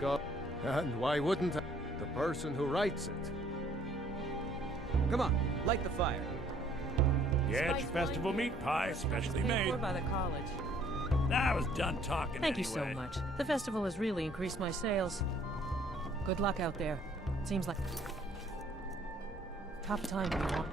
go. And why wouldn't I? The person who writes it? Come on, light the fire. Yeah, it's your festival meat pie, specially Paid made. for by the college. I was done talking Thank you so anyway. much. The festival has really increased my sales. Good luck out there. Seems like tough time for you.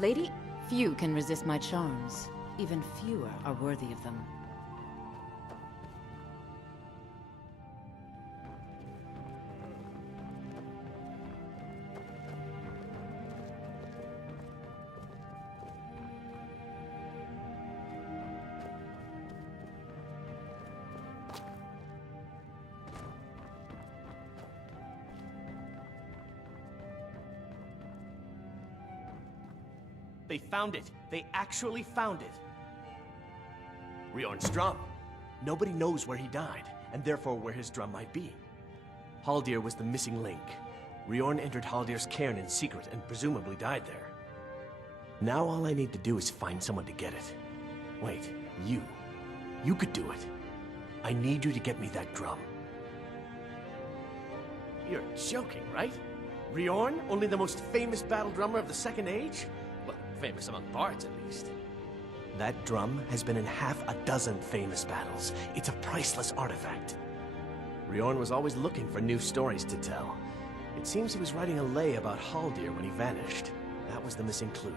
Lady, few can resist my charms. Even fewer are worthy of them. They found it. They actually found it. Riorn's drum. Nobody knows where he died, and therefore where his drum might be. Haldir was the missing link. Riorn entered Haldir's cairn in secret and presumably died there. Now all I need to do is find someone to get it. Wait, you. You could do it. I need you to get me that drum. You're joking, right? Riorn, only the most famous battle drummer of the Second Age? Well, famous among bards, at least. That drum has been in half a dozen famous battles. It's a priceless artifact. Riorn was always looking for new stories to tell. It seems he was writing a lay about Haldir when he vanished. That was the missing clue.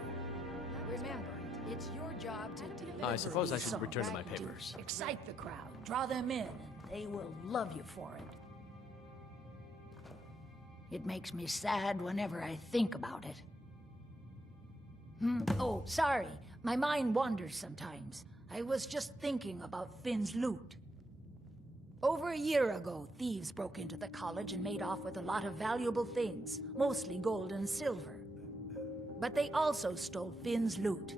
Remember, it's your job to deliver. I suppose I should these return to my songs. papers. Excite the crowd, draw them in, and they will love you for it. It makes me sad whenever I think about it. Oh, sorry. My mind wanders sometimes. I was just thinking about Finn's loot. Over a year ago, thieves broke into the college and made off with a lot of valuable things, mostly gold and silver. But they also stole Finn's loot.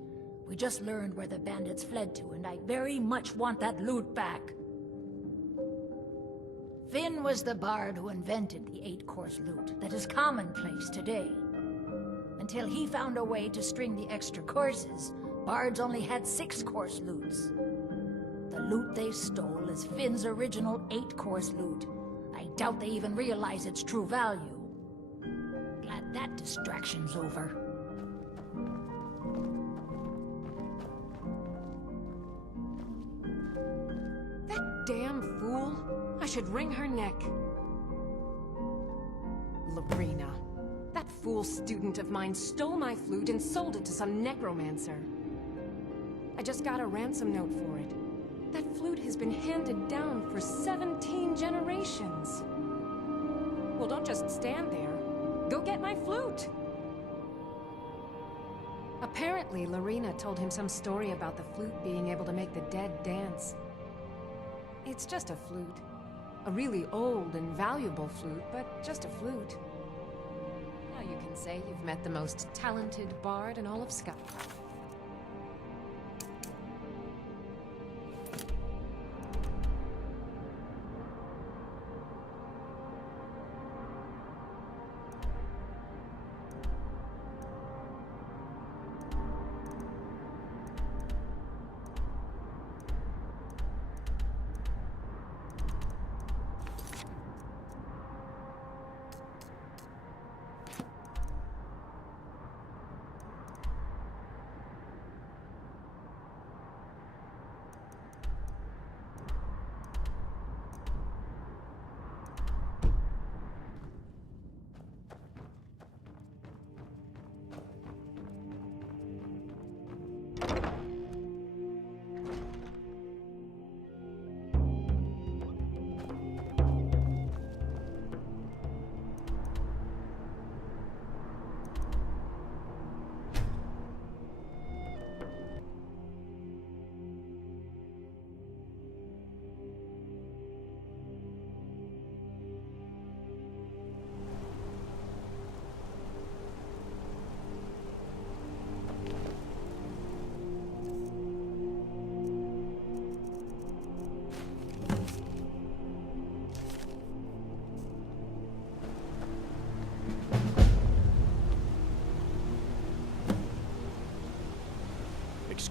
We just learned where the bandits fled to, and I very much want that loot back. Finn was the bard who invented the 8-course loot that is commonplace today. Until he found a way to string the extra courses, bards only had 6-course loots. The loot they stole is Finn's original 8-course loot. I doubt they even realize its true value. Glad that distraction's over. That damn fool! I should wring her neck. Lorena. That fool student of mine stole my flute and sold it to some necromancer. I just got a ransom note for it. That flute has been handed down for 17 generations. Well, don't just stand there. Go get my flute! Apparently, Lorena told him some story about the flute being able to make the dead dance. It's just a flute. A really old and valuable flute, but just a flute. Now you can say you've met the most talented bard in all of Scotland.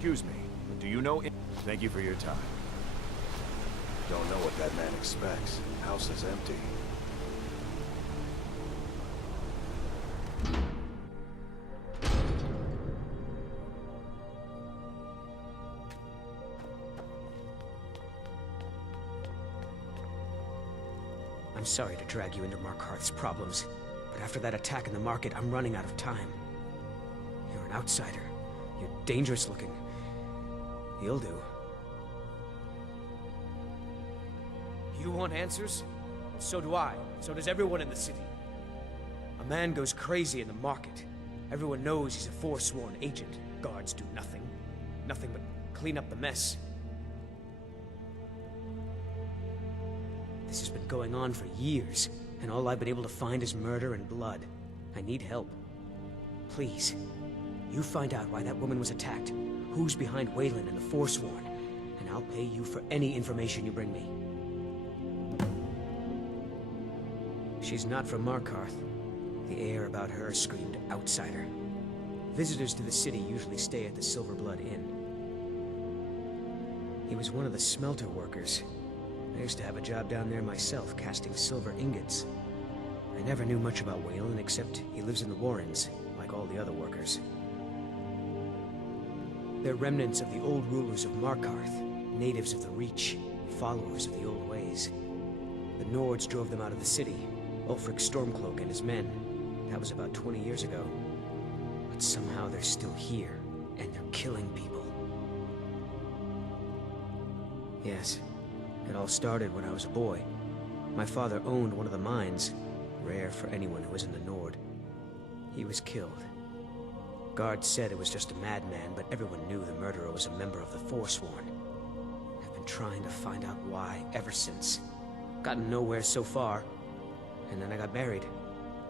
Excuse me, but do you know... Thank you for your time. Don't know what that man expects. House is empty. I'm sorry to drag you into Markarth's problems, but after that attack in the market, I'm running out of time. You're an outsider. You're dangerous looking. You'll do. You want answers? So do I. So does everyone in the city. A man goes crazy in the market. Everyone knows he's a forsworn agent. Guards do nothing. Nothing but clean up the mess. This has been going on for years, and all I've been able to find is murder and blood. I need help. Please, you find out why that woman was attacked, who's behind Waylon and the Forsworn, and I'll pay you for any information you bring me. She's not from Markarth. The air about her screamed outsider. Visitors to the city usually stay at the Silverblood Inn. He was one of the smelter workers. I used to have a job down there myself, casting silver ingots. I never knew much about Waylon, except he lives in the Warrens, like all the other workers. They're remnants of the old rulers of Markarth, natives of the Reach, followers of the old ways. The Nords drove them out of the city, Ulfric Stormcloak and his men. That was about 20 years ago. But somehow they're still here, and they're killing people. Yes. It all started when I was a boy. My father owned one of the mines, rare for anyone who was in the Nord. He was killed. Guards said it was just a madman, but everyone knew the murderer was a member of the Forsworn. I've been trying to find out why ever since. Gotten nowhere so far. And then I got married.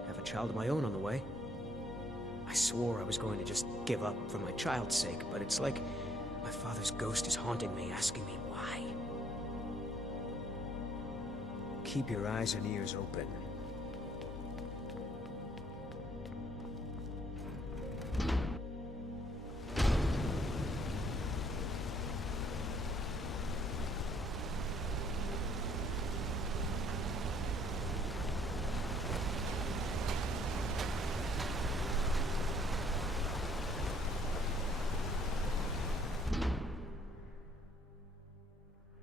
Have a child of my own on the way. I swore I was going to just give up for my child's sake, but it's like my father's ghost is haunting me, asking me why. Keep your eyes and ears open.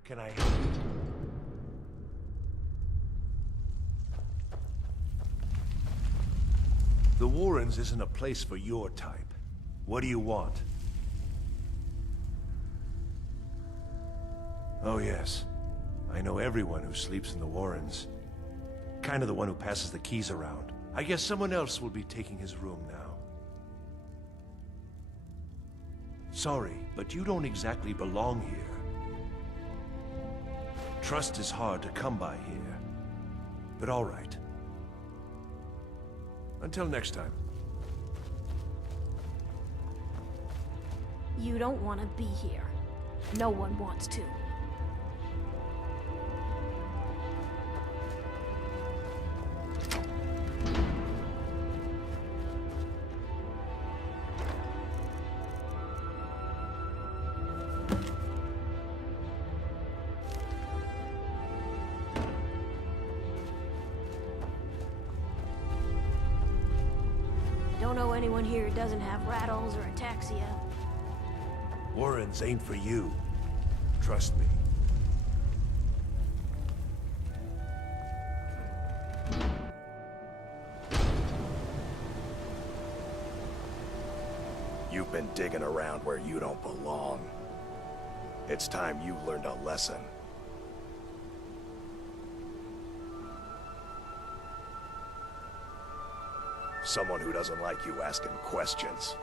Can I help you? The Warrens isn't a place for your type. What do you want? Oh yes. I know everyone who sleeps in the Warrens. Kind of the one who passes the keys around. I guess someone else will be taking his room now. Sorry, but you don't exactly belong here. Trust is hard to come by here. But all right. Until next time. You don't want to be here. No one wants to. Don't know anyone here who doesn't have rattles or ataxia. Warrens ain't for you. Trust me. You've been digging around where you don't belong. It's time you learned a lesson. Someone who doesn't like you asking questions.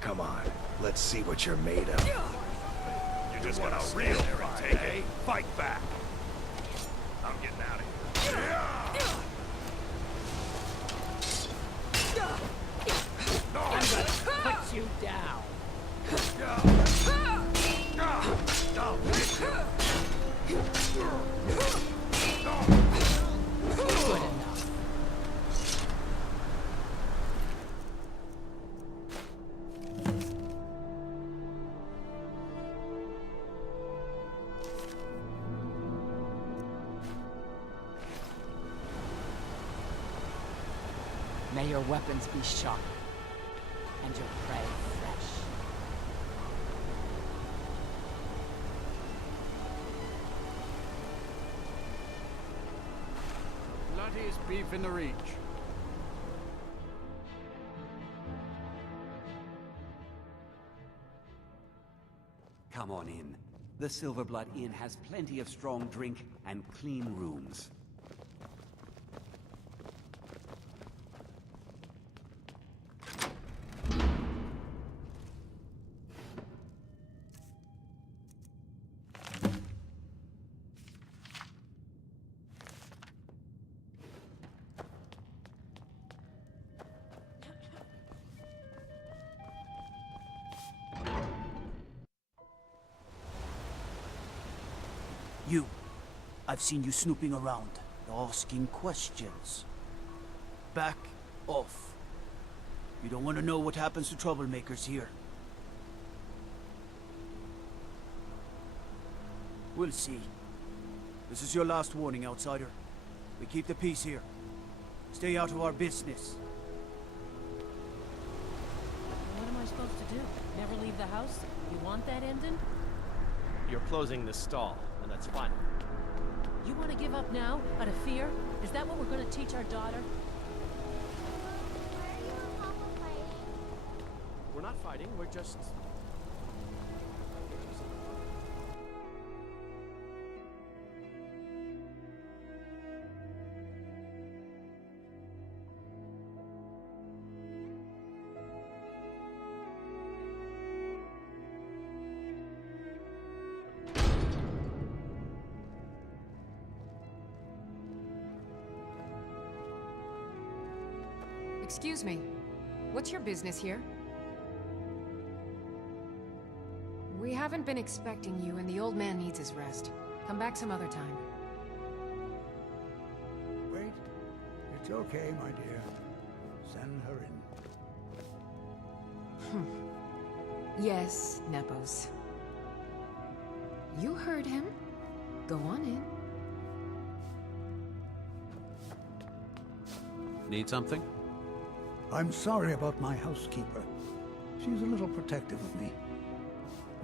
Come on, let's see what you're made of. You just want a real fight, eh? Fight back! I'm getting out of here. I'm gonna put you down. Good enough. May your weapons be sharp, and your prey fresh. Bloodiest beef in the reach. Come on in. The Silverblood Inn has plenty of strong drink and clean rooms. You. I've seen you snooping around, asking questions. Back off. You don't want to know what happens to troublemakers here. We'll see. This is your last warning, outsider. We keep the peace here. Stay out of our business. What am I supposed to do? Never leave the house? You want that ending? You're closing this stall, and that's fine. You want to give up now, out of fear? Is that what we're going to teach our daughter? We're not fighting, we're just... Excuse me. What's your business here? We haven't been expecting you, and the old man needs his rest. Come back some other time. Wait. It's okay, my dear. Send her in. Yes, Nepos. You heard him. Go on in. Need something? I'm sorry about my housekeeper. She's a little protective of me.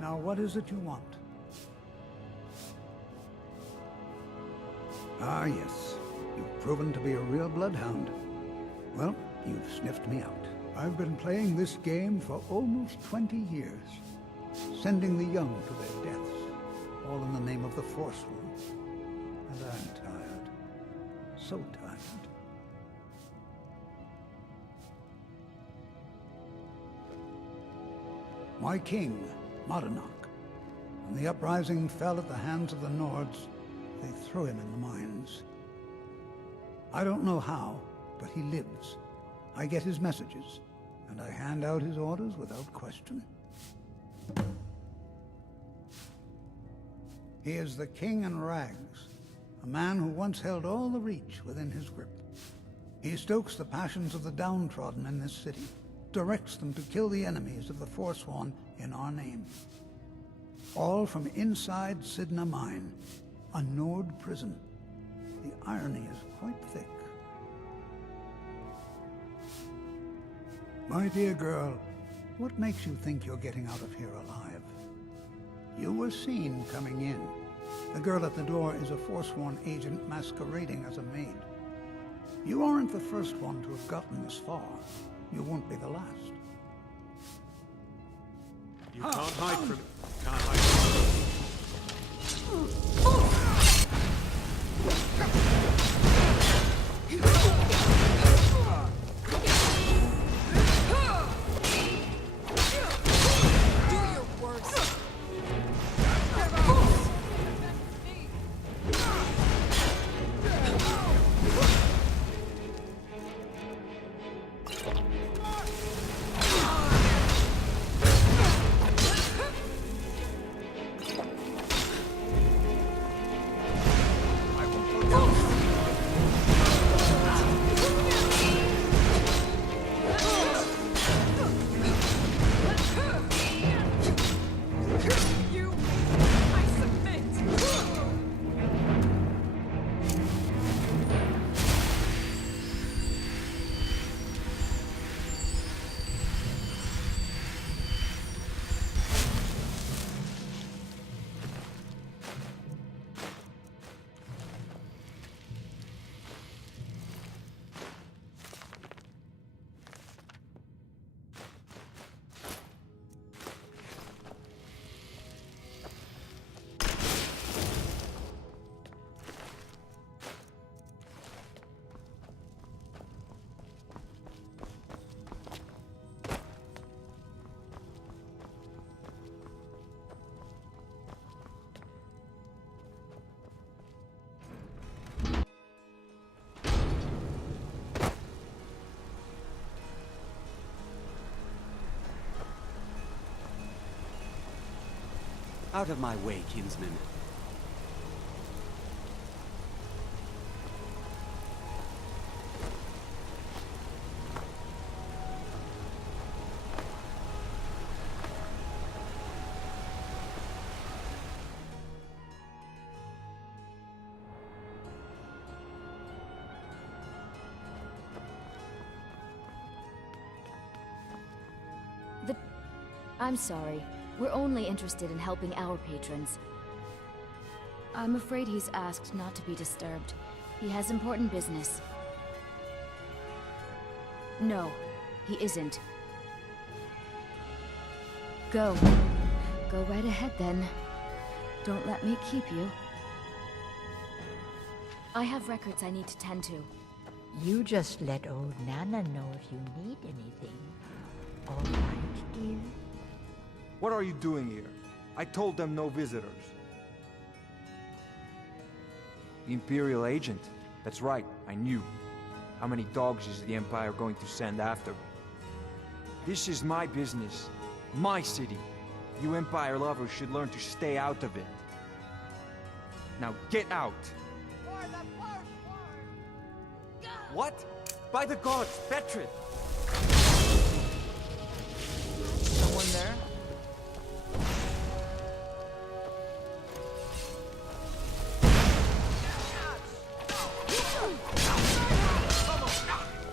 Now, what is it you want? Ah, yes. You've proven to be a real bloodhound. Well, you've sniffed me out. I've been playing this game for almost 20 years, sending the young to their deaths, all in the name of the Forsworn. And I'm tired. So tired. My king, Madanach, when the uprising fell at the hands of the Nords, they threw him in the mines. I don't know how, but he lives. I get his messages, and I hand out his orders without question. He is the king in rags, a man who once held all the Reach within his grip. He stokes the passions of the downtrodden in this city, directs them to kill the enemies of the Forsworn in our name. All from inside Sidna Mine, a Nord prison. The irony is quite thick. My dear girl, what makes you think you're getting out of here alive? You were seen coming in. The girl at the door is a Forsworn agent masquerading as a maid. You aren't the first one to have gotten this far. You won't be the last. You can't hide from it. Can't hide from it. Do your worst. Out of my way, kinsman. I'm sorry. We're only interested in helping our patrons. I'm afraid he's asked not to be disturbed. He has important business. No, he isn't. Go. Go right ahead then. Don't let me keep you. I have records I need to tend to. You just let old Nana know if you need anything. All right, dear? What are you doing here? I told them no visitors. Imperial agent? That's right, I knew. How many dogs is the Empire going to send after me? This is my business. My city. You Empire lovers should learn to stay out of it. Now get out! What? By the gods, Betrid! Someone there?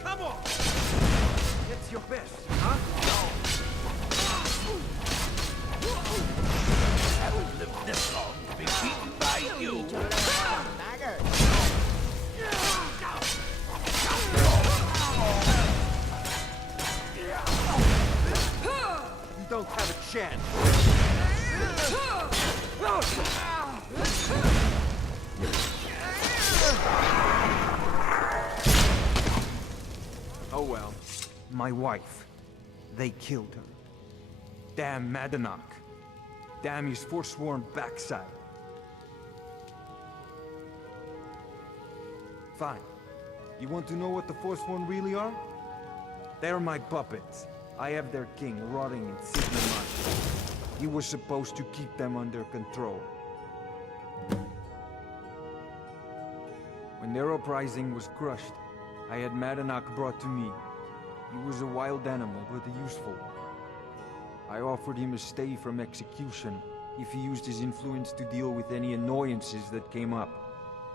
Come on! It's your best, huh? I haven't lived this long to be beaten by you. You don't have a chance. Oh well. My wife. They killed her. Damn Madanach. Damn his forsworn backside. Fine. You want to know what the Forsworn really are? They're my puppets. I have their king rotting in Sigma Mine. He was supposed to keep them under control. When their uprising was crushed, I had Madanach brought to me. He was a wild animal, but a useful one. I offered him a stay from execution if he used his influence to deal with any annoyances that came up.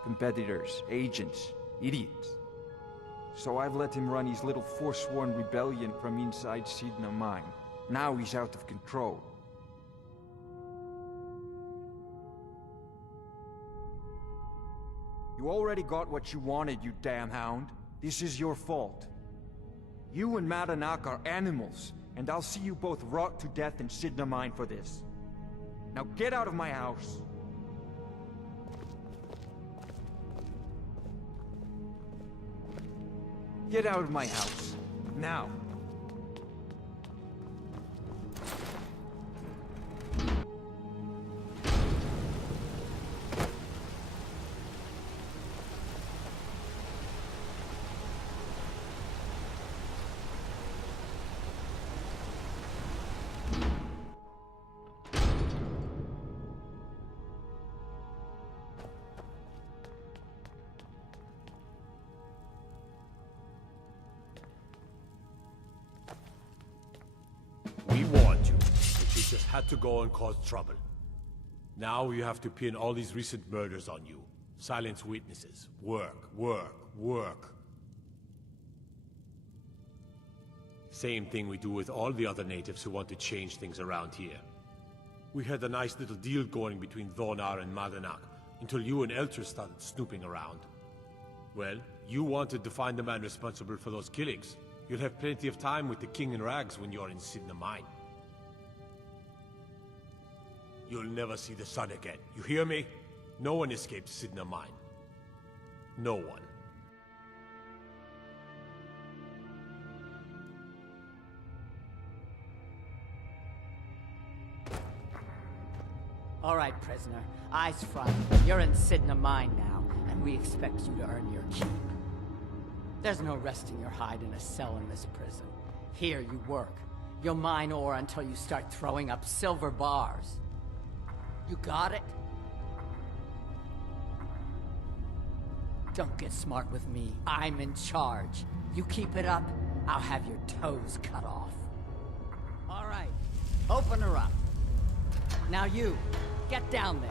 Competitors, agents, idiots. So I've let him run his little forsworn rebellion from inside Sidna Mine. Now he's out of control. You already got what you wanted, you damn hound. This is your fault. You and Madanach are animals, and I'll see you both rot to death in Sidna Mine for this. Now get out of my house. Get out of my house. Now. We warned you, but you just had to go and cause trouble. Now you have to pin all these recent murders on you. Silence witnesses. Work, work, work. Same thing we do with all the other natives who want to change things around here. We had a nice little deal going between Thonar and Madanach, until you and Elter started snooping around. Well, you wanted to find the man responsible for those killings. You'll have plenty of time with the King in Rags when you're in Sidna Mine. You'll never see the sun again. You hear me? No one escapes Sidna Mine. No one. All right, prisoner. Eyes front. You're in Sidna Mine now, and we expect you to earn your keep. There's no resting your hide in a cell in this prison. Here you work. You'll mine ore until you start throwing up silver bars. You got it? Don't get smart with me. I'm in charge. You keep it up, I'll have your toes cut off. All right, open her up. Now you, get down there.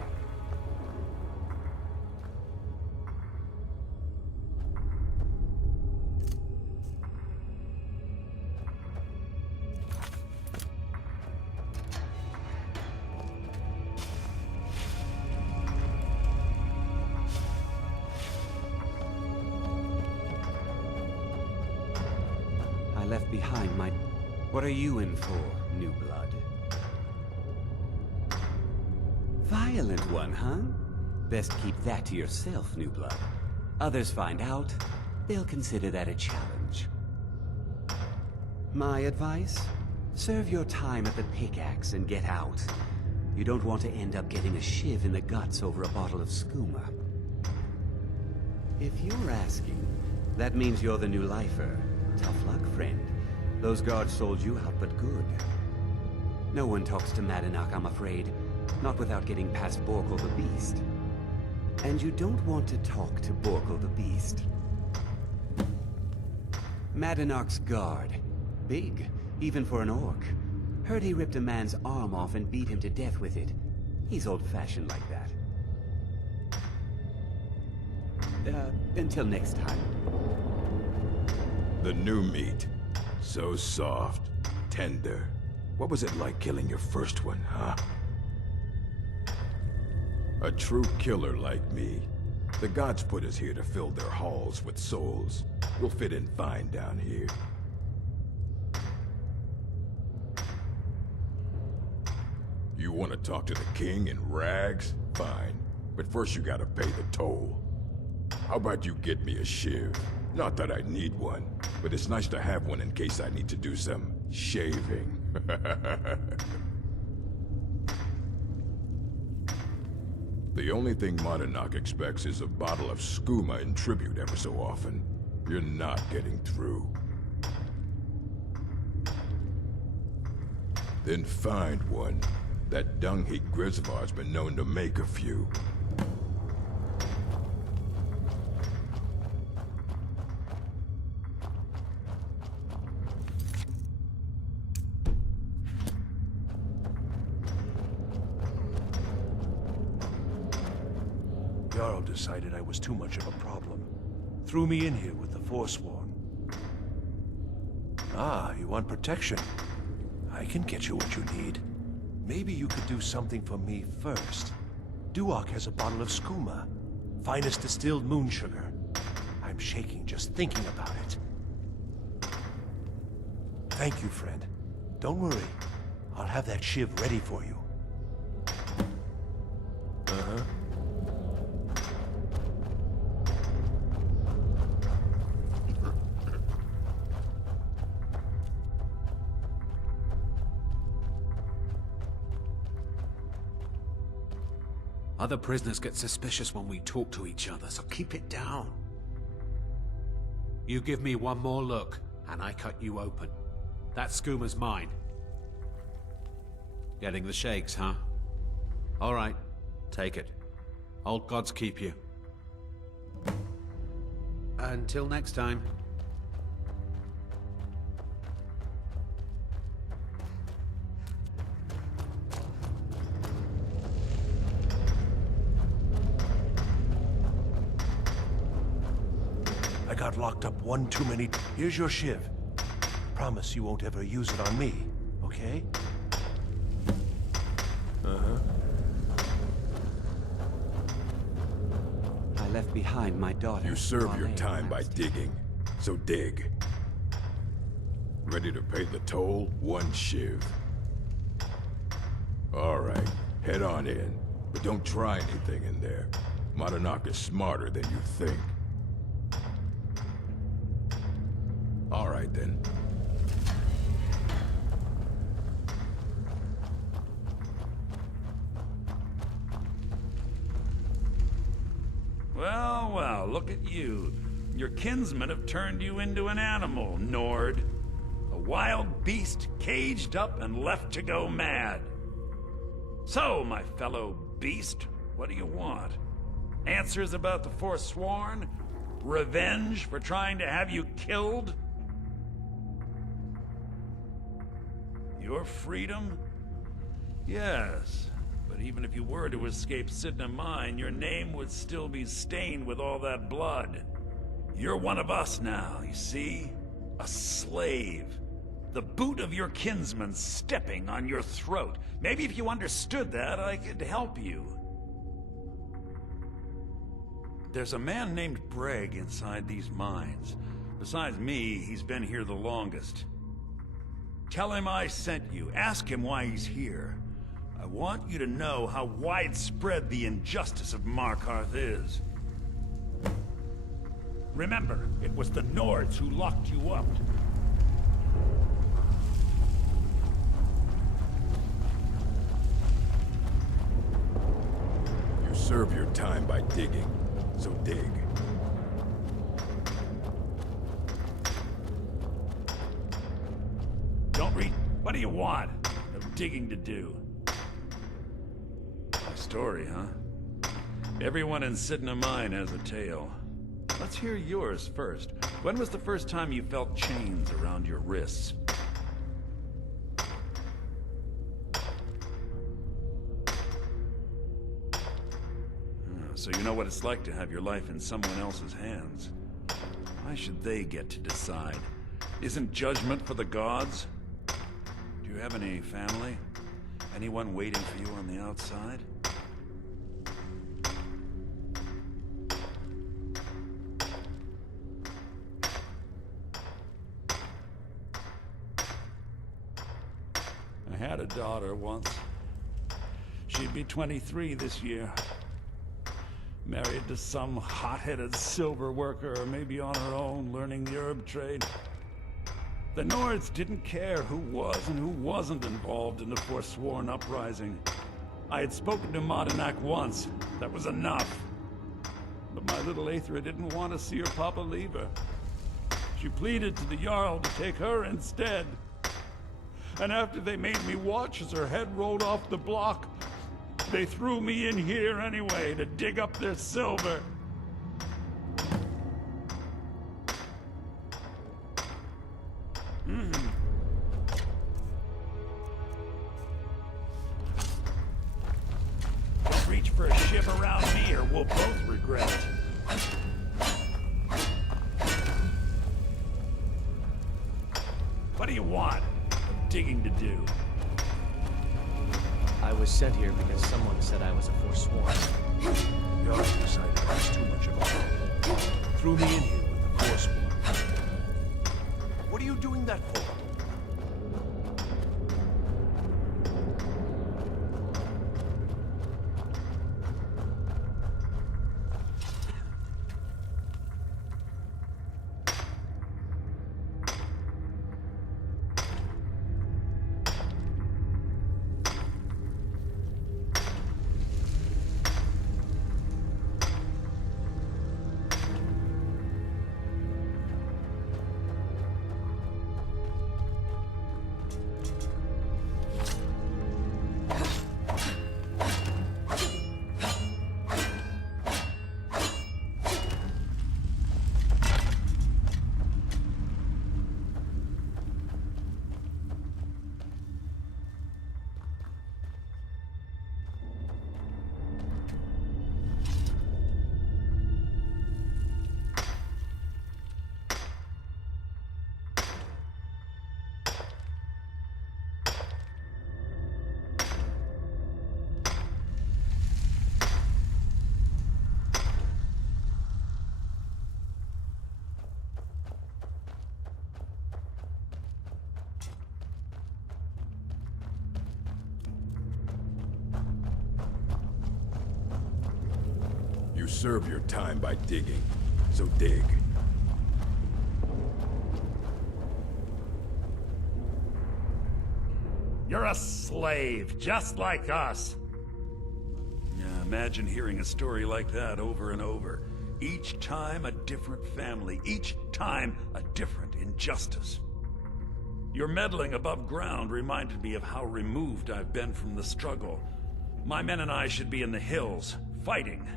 Left behind my... What are you in for, new blood? Violent one, huh? Best keep that to yourself, new blood. Others find out, they'll consider that a challenge. My advice? Serve your time at the pickaxe and get out. You don't want to end up getting a shiv in the guts over a bottle of skooma. If you're asking, that means you're the new lifer. Tough luck, friend. Those guards sold you out, but good. No one talks to Madanak, I'm afraid. Not without getting past Borkle the Beast. And you don't want to talk to Borkle the Beast. Madanak's guard. Big, even for an orc. Heard he ripped a man's arm off and beat him to death with it. He's old-fashioned like that. Until next time. The new meat. So soft, tender. What was it like killing your first one, huh? A true killer like me. The gods put us here to fill their halls with souls. We'll fit in fine down here. You want to talk to the king in rags? Fine. But first you gotta pay the toll. How about you get me a shiv? Not that I need one, but it's nice to have one in case I need to do some shaving. The only thing Madanak expects is a bottle of skooma in tribute ever so often. You're not getting through. Then find one. That dung-heap Grisvar's been known to make a few. Jarl decided I was too much of a problem. Threw me in here with the Forsworn. Ah, you want protection? I can get you what you need. Maybe you could do something for me first. Duok has a bottle of skooma. Finest distilled moon sugar. I'm shaking just thinking about it. Thank you, friend. Don't worry. I'll have that shiv ready for you. Uh-huh. Other prisoners get suspicious when we talk to each other, so keep it down. You give me one more look, and I cut you open. That skooma's mine. Getting the shakes, huh? All right, take it. Old gods keep you. Until next time. I got locked up one too many. Here's your shiv. Promise you won't ever use it on me, okay? Uh-huh. I left behind my daughter. You serve your time by digging, so dig. Ready to pay the toll? One shiv. All right, head on in, but don't try anything in there. Madanak is smarter than you think. All right, then. Well, well, look at you. Your kinsmen have turned you into an animal, Nord. A wild beast caged up and left to go mad. So, my fellow beast, what do you want? Answers about the Forsworn? Revenge for trying to have you killed? Your freedom? Yes, but even if you were to escape Sidna Mine, your name would still be stained with all that blood. You're one of us now, you see? A slave. The boot of your kinsman stepping on your throat. Maybe if you understood that, I could help you. There's a man named Breg inside these mines. Besides me, he's been here the longest. Tell him I sent you. Ask him why he's here. I want you to know how widespread the injustice of Markarth is. Remember, it was the Nords who locked you up. You serve your time by digging, so dig. Don't read. What do you want? No digging to do. A story, huh? Everyone in Sidna Mine has a tale. Let's hear yours first. When was the first time you felt chains around your wrists? So you know what it's like to have your life in someone else's hands. Why should they get to decide? Isn't judgment for the gods? Do you have any family? Anyone waiting for you on the outside? I had a daughter once. She'd be 23 this year. Married to some hot-headed silver worker, or maybe on her own, learning the herb trade. The Nords didn't care who was and who wasn't involved in the Forsworn uprising. I had spoken to Madanak once. That was enough. But my little Aethra didn't want to see her papa leave her. She pleaded to the Jarl to take her instead. And after they made me watch as her head rolled off the block, they threw me in here anyway to dig up their silver. Don't reach for a shiv around me or we'll both regret it. What do you want? Digging to do. I was sent here because someone said I was a Forsworn. Your decided that's too much of a threw me in here with the Forsworn. What are you doing that for? You serve your time by digging, so dig. You're a slave, just like us. Yeah, imagine hearing a story like that over and over. Each time a different family, each time a different injustice. Your meddling above ground reminded me of how removed I've been from the struggle. My men and I should be in the hills, fighting.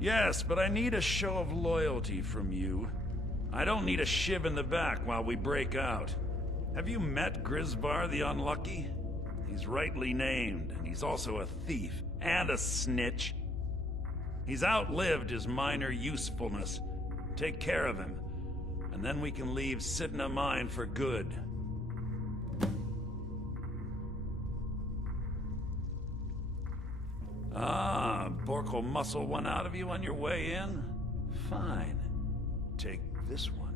Yes, but I need a show of loyalty from you. I don't need a shiv in the back while we break out. Have you met Grisvar the Unlucky? He's rightly named, and he's also a thief and a snitch. He's outlived his minor usefulness. Take care of him, and then we can leave Sidna Mine for good. Ah, Bork will muscle one out of you on your way in? Fine. Take this one.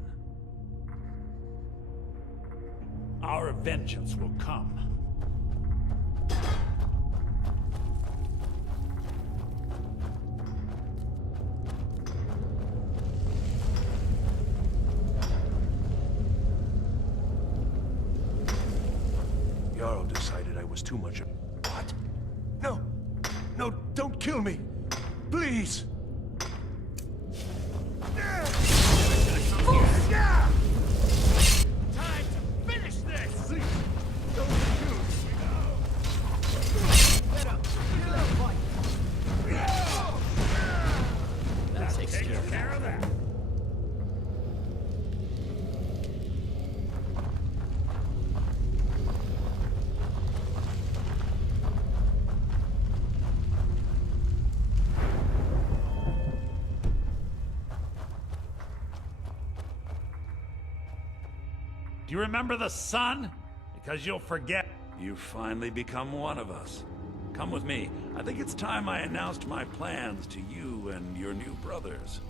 Our vengeance will come. Jarl decided I was too much of... What? No! No, don't kill me! Please! Time to finish this! Please, don't shoot! Get up! Get up, fight! That takes care of that. Do you remember the sun? Because you'll forget. You've finally become one of us. Come with me. I think it's time I announced my plans to you and your new brothers.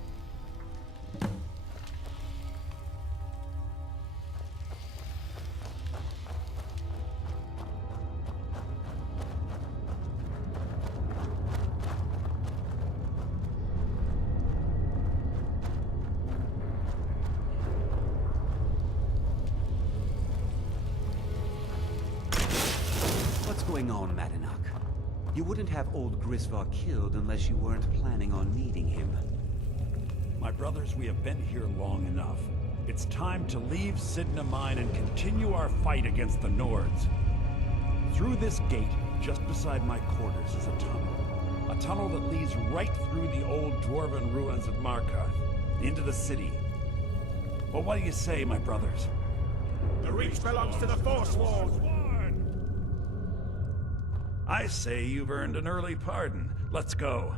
What's going on, Madanak? You wouldn't have old Grisvar killed unless you weren't planning on needing him. My brothers, we have been here long enough. It's time to leave Sidna Mine and continue our fight against the Nords. Through this gate, just beside my quarters, is a tunnel. A tunnel that leads right through the old dwarven ruins of Markarth, into the city. Well, what do you say, my brothers? The Reach belongs to the Forsworn! I say you've earned an early pardon. Let's go.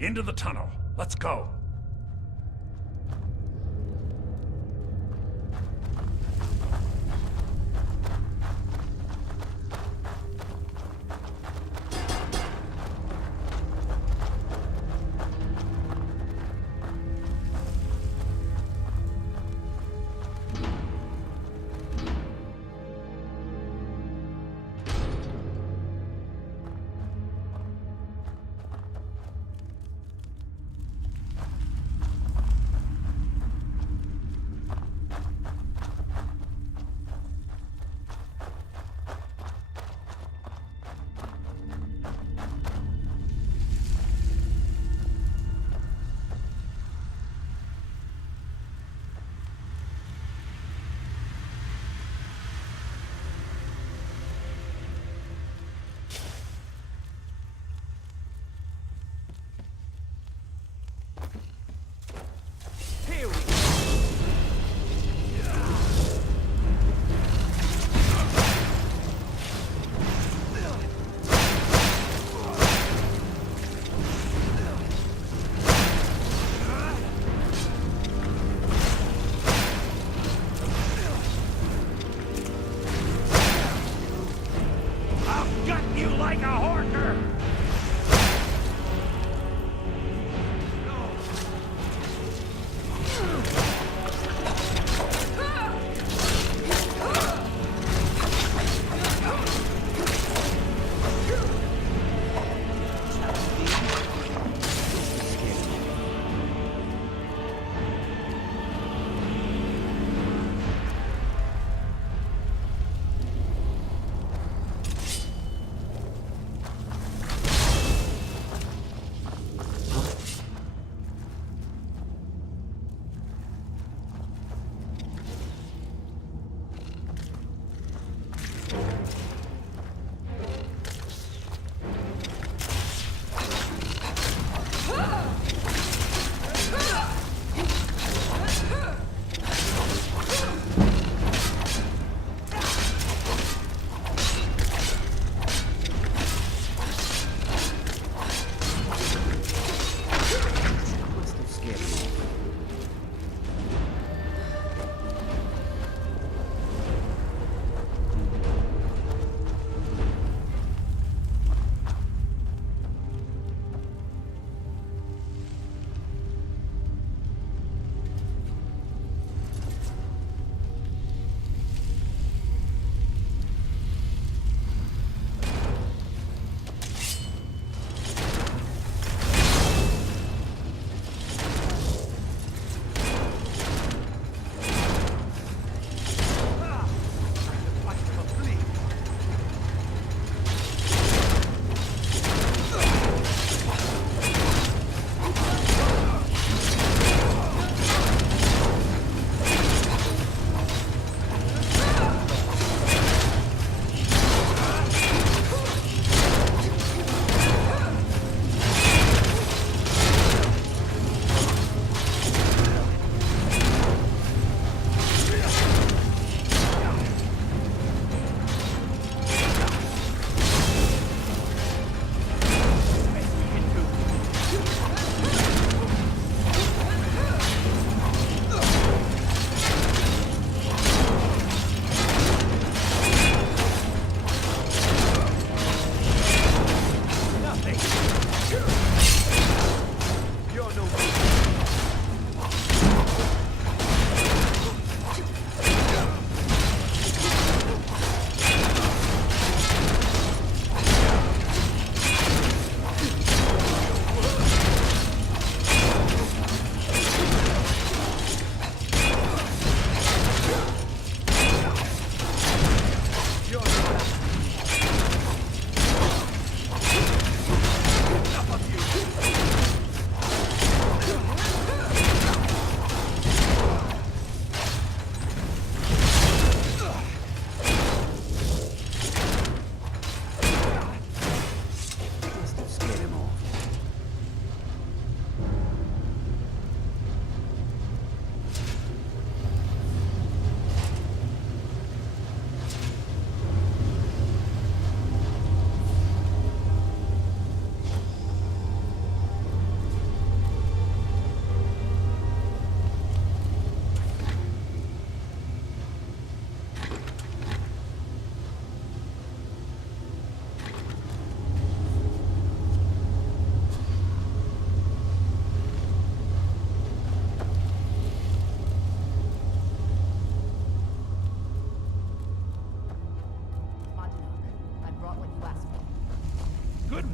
Into the tunnel. Let's go.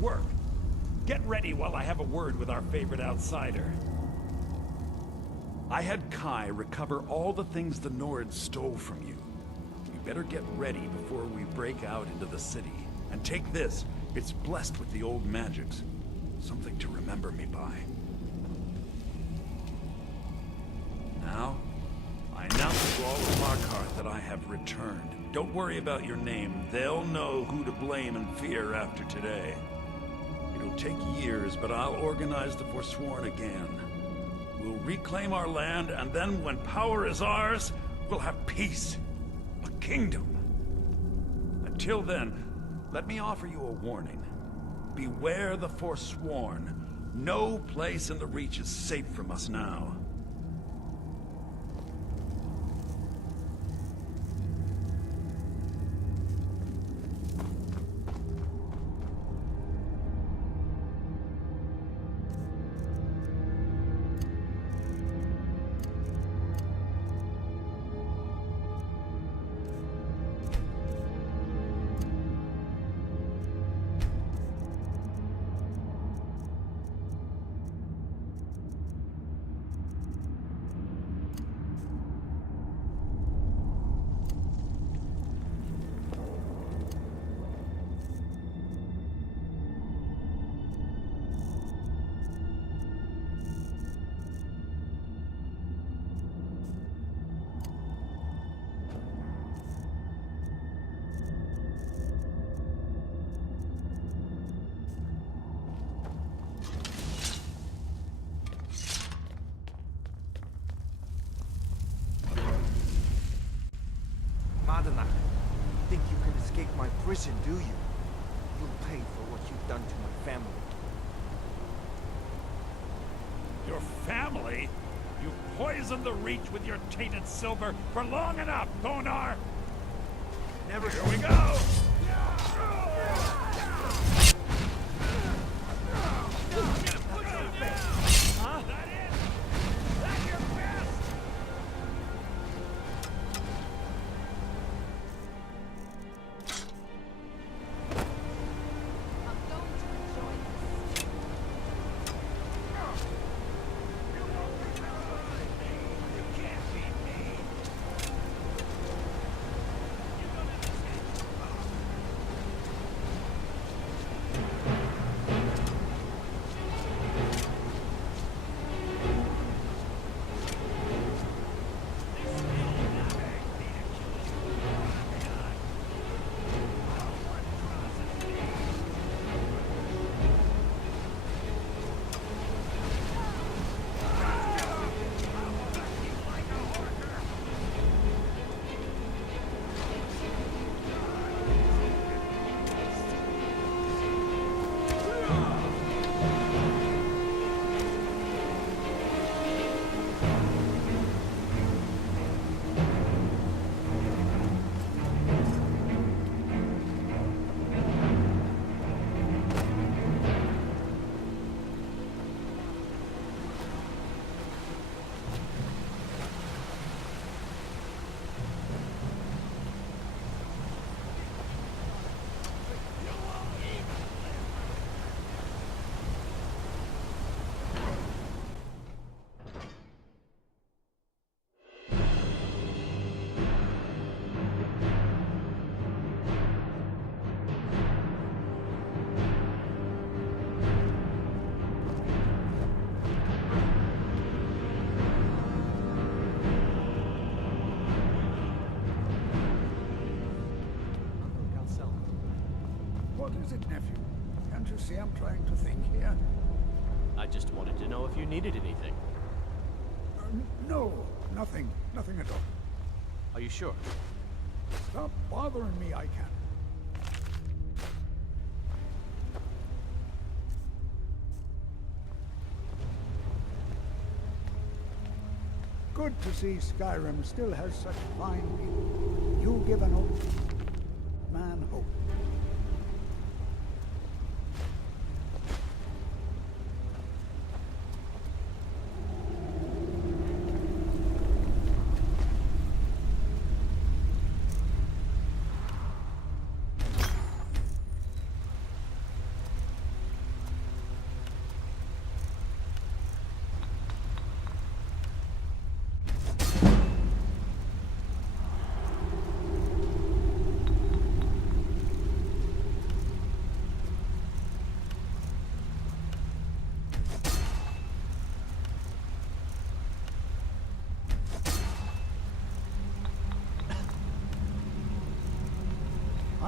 work. Get ready while I have a word with our favorite outsider. I had Kai recover all the things the Nords stole from you. You better get ready before we break out into the city. And take this. It's blessed with the old magics. Something to remember me by. Now, I announce to all of Markarth that I have returned. Don't worry about your name. They'll know who to blame and fear after today. It'll take years, but I'll organize the Forsworn again. We'll reclaim our land, and then when power is ours, we'll have peace. A kingdom. Until then, let me offer you a warning. Beware the Forsworn. No place in the Reach is safe from us now. Think you can escape my prison, do you? You'll pay for what you've done to my family. Your family? You poisoned the Reach with your tainted silver for long enough, Thonar! Never. Here we go! What is it, nephew? Can't you see I'm trying to think here? I just wanted to know if you needed anything. No, nothing. Nothing at all. Are you sure? Stop bothering me, I can. Good to see Skyrim still has such fine people. You give an old man hope.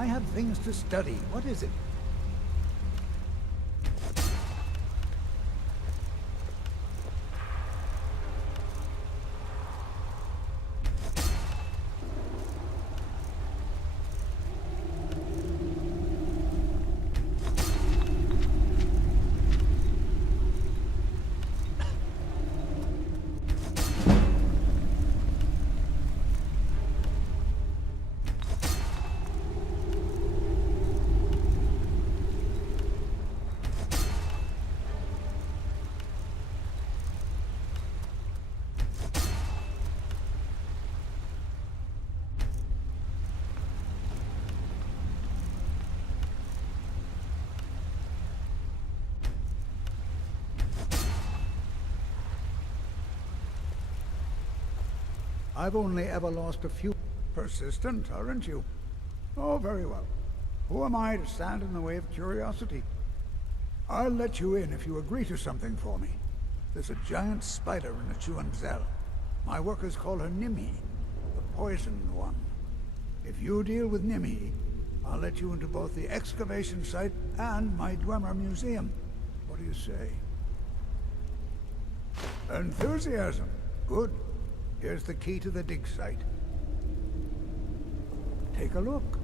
I have things to study. What is it? I've only ever lost a few. Persistent, aren't you? Oh, very well. Who am I to stand in the way of curiosity? I'll let you in if you agree to something for me. There's a giant spider in a Chuanzel. My workers call her Nimi, the poisoned one. If you deal with Nimi, I'll let you into both the excavation site and my Dwemer Museum. What do you say? Enthusiasm. Good. Here's the key to the dig site. Take a look.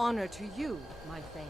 Honor to you, my Thane.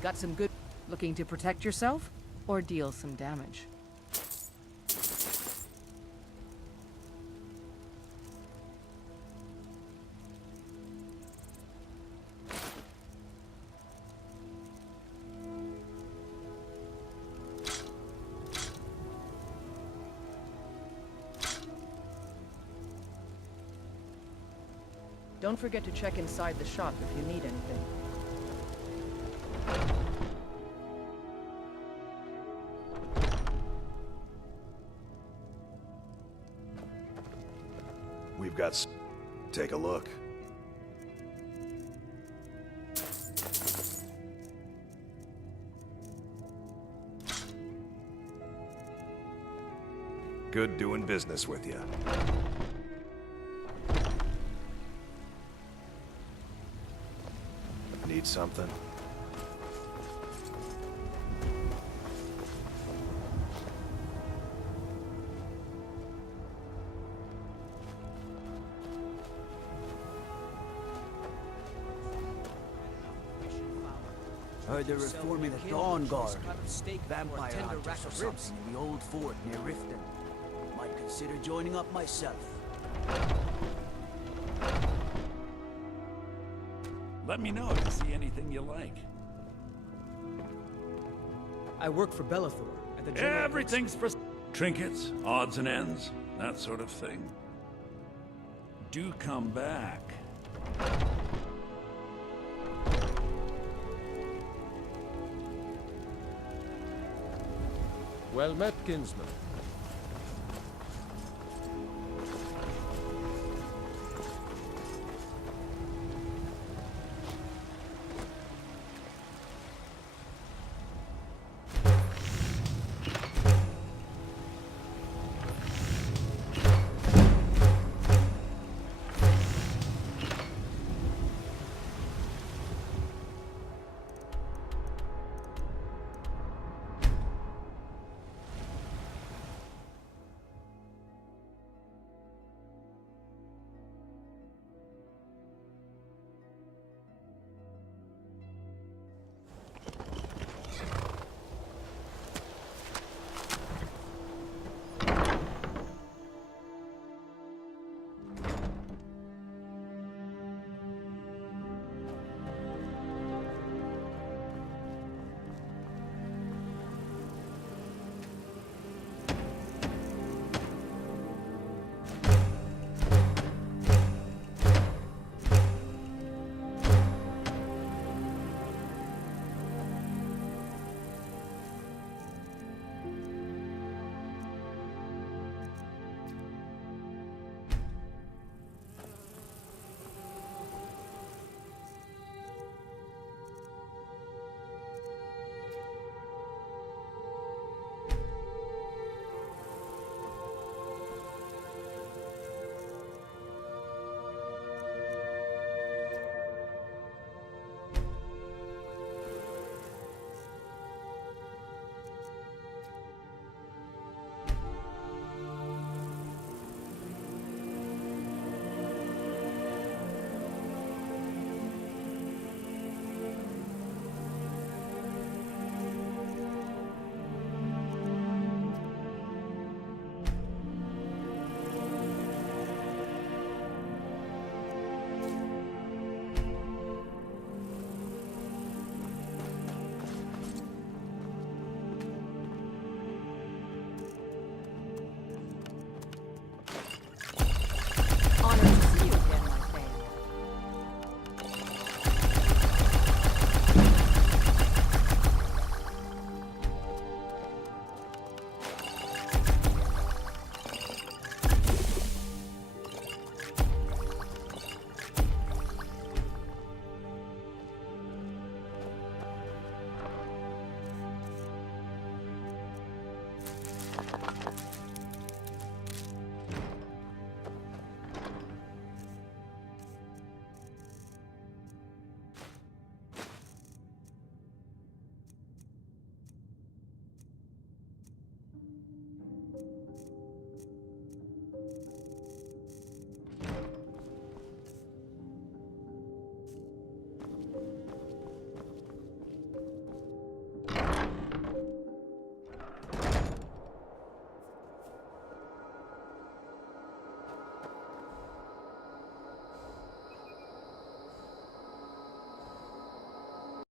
Got some good... Looking to protect yourself? Or deal some damage? Don't forget to check inside the shop if you need anything. We've got... Take a look. Good doing business with you. Need something? Heard they're reforming the Dawn Guard. Vampire hunters or something in the old fort near Riften. Might consider joining up myself. Let me know if you see anything you like. I work for Bellathor at the General Everything's for trinkets, odds and ends, that sort of thing. Do come back. Well met, kinsman.